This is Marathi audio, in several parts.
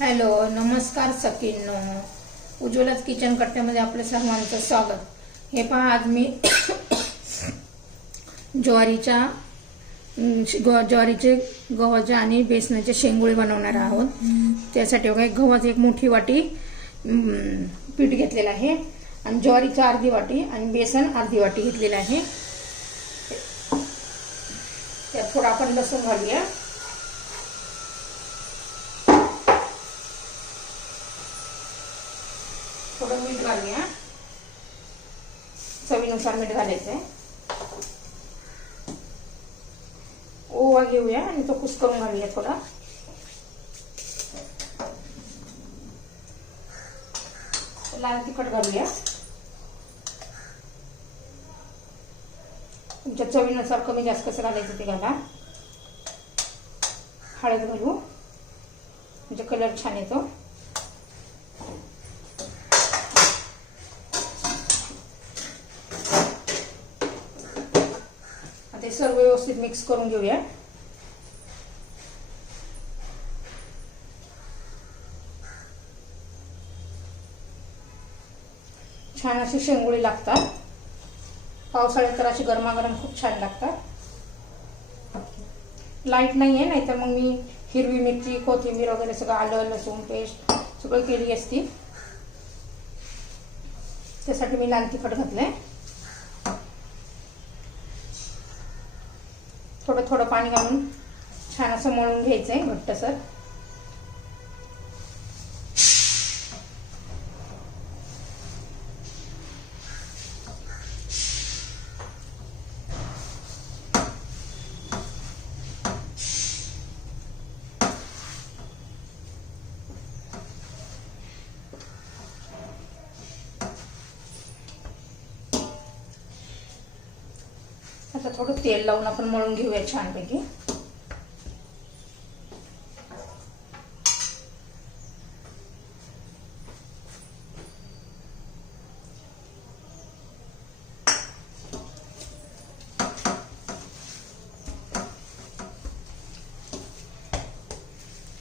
हॅलो नमस्कार सकिन उज्ज्वलाच किचन कट्ट्यामध्ये आपलं सर्वांचं स्वागत. हे पहा आज मी ज्वारीच्या ग- ज्वारीचे गव्हाचे आणि बेसनाचे शेंगुळे बनवणार आहोत. त्यासाठी बघा एक गव्हाची एक मोठी वाटी पीठ घेतलेलं आहे. आणि ज्वारीचं अर्धी वाटी आणि बेसन अर्धी वाटी घेतलेलं आहे. त्यात थोडं आपण लसूण घालूया. थोडं मीठ घालूया. चवीनुसार मीठ घालायचंय. ओवा घेऊया आणि तो कुस्करून घालूया थोडा. लाल तिखट घालूया. तुमच्या चवीनुसार कमी जास्त कसं घालायचं ते घाला. हळद घालू. म्हणजे कलर छान येतो. सर्व व्यवस्थित मिक्स करून घेऊया. छान अशी शेंगोळी लागतात. पावसाळ्यात तर अशी गरमागरम खूप छान लागतात. लाइट नाही आहे नाहीतर मग मी हिरवी मिरची कोथिंबीर वगैरे सगळं आलं लसूण पेस्ट सगळं केली असती. त्यासाठी मी लाल तिखट घातलंय. थोडं थोडं पाणी घालून छान असं मळून घ्यायचंय घट्टसर. आता थोडं तेल लावून आपण मळून घेऊया छानपैकी.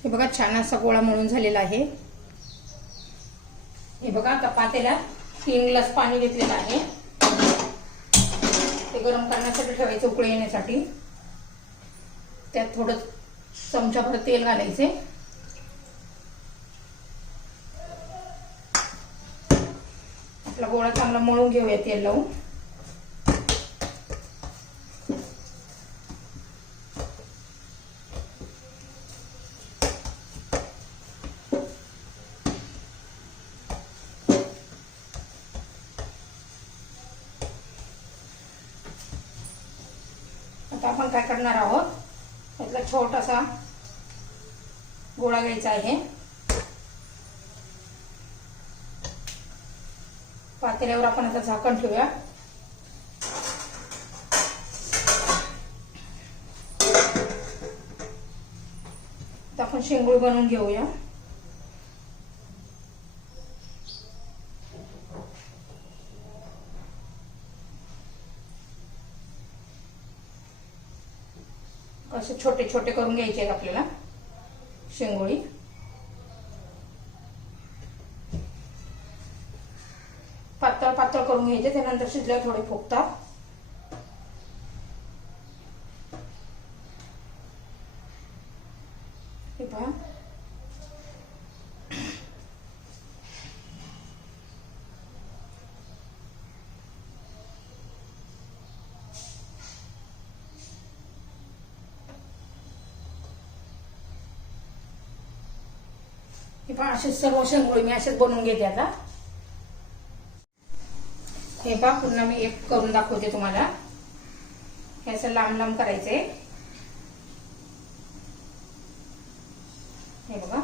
हे बघा छान असा गोळा मळून झालेला आहे. हे बघा आता पातेला तीन ग्लास पाणी घेतलेलं आहे. गरम करण्यासाठी ठेवायचं उकळी येण्यासाठी. त्यात थोडं चमच्याभर तेल घालायचे. आपला गोळा चांगला मळून घेऊया तेल लावून. आता आपण काय करणार आहोत? त्यातला छोटासा गोळा घ्यायचा आहे. पातेल्यावर आपण आता झाकण ठेवूया. आता आपण शेंगूळ बनवून घेऊया. असे छोटे छोटे करून घ्यायचे आहेत आपल्याला. शेंगोळी. पातळ पातळ करून घ्यायचे त्यानंतर शिजल्या थोडे फुगतात हे पहा हे पहा असेच सर्व शेंगोळी मी असेच बनवून घेते आता. हे पहा पुन्हा मी एक करून दाखवते तुम्हाला. हे असं लांब लांब करायचंय. हे बघा.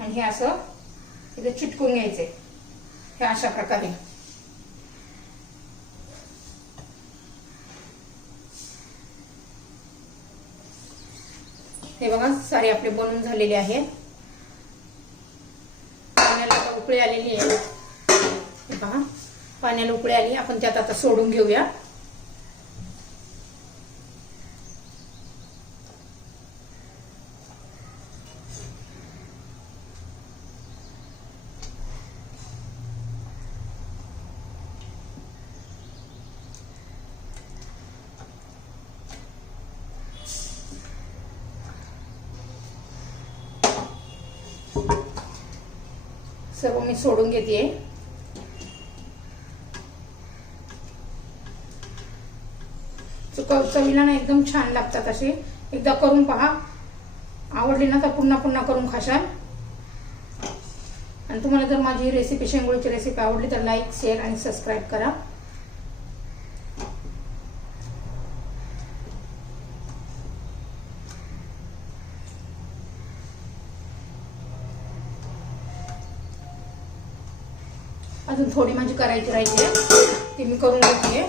आणि हे असं इथे चिटकून घ्यायचंय. हे अशा प्रकारे. हे बघा सारे आपले बनवून झालेले आहेत. पाण्याला उकळी आलेली आहे. हे पाण्याला उकळी आली. आपण त्यात आता सोडून घेऊया. सर्व मी सोडून घेते चवीला ना एकदम छान लागतात असे. एकदा करून पहा. आवडली ना तर पुन्हा पुन्हा करून खाशाल. आणि तुम्हाला जर माझी रेसिपी शेंगोळीची रेसिपी आवडली तर लाईक शेअर आणि सबस्क्राईब करा. थोडी माझी करायची राहिली आहे ती मी करून घेते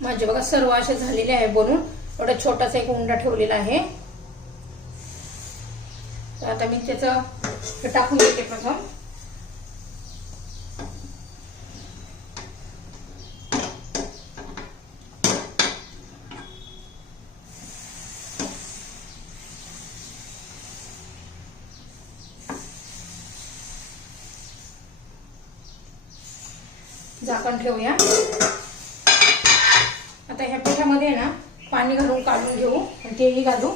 माझे बघा सर्व असे झालेले आहे बनून. एवढा छोटासा एक उंडा ठेवलेला आहे. तर आता मी त्याचं टाकून देते प्रथम. झाकण ठेवूया. आता ह्या पिठामध्ये ना पाणी घालून काढून घेऊ आणि तेही घालू.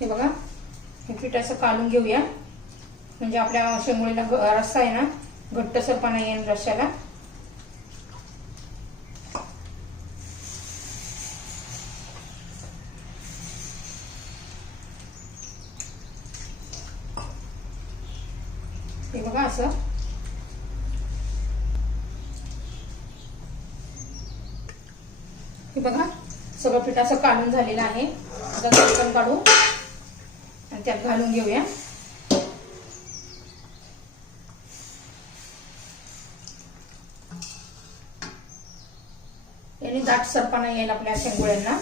हे बघा हे पीठ असं काढून घेऊया. म्हणजे आपल्या शेंगोळीला रस्सा आहे ना घट्टसरपणा येईल रश्याला हे बघा असं. बघा. सगळं पीठ असं काढून झालेलं आहे. आता काढू. आणि त्यात घालून घेऊया. याने दाट सरपाना येईल आपल्या शेंगोळ्यांना.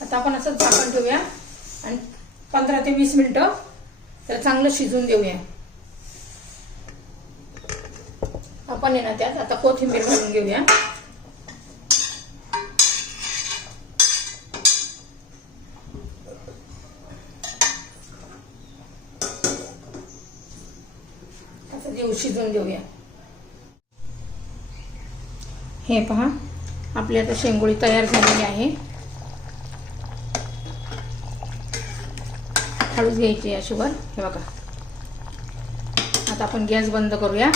आता आपण असं झाकण ठेवूया. आणि पंधरा ते वीस मिनिटं तर चांगलं शिजून देऊया. आपण आहे ना त्यात आता कोथिंबीर घालून घेऊया आता देऊ शिजून देऊया. हे पहा आपली आता शेंगोळी तयार झालेली आहे. हळूच घ्यायची याशिवर हे बघा. आता आपण गॅस बंद करूया.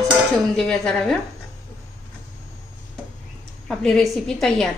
असं ठेवून देऊया जरा वेळ. आपली रेसिपी तयार.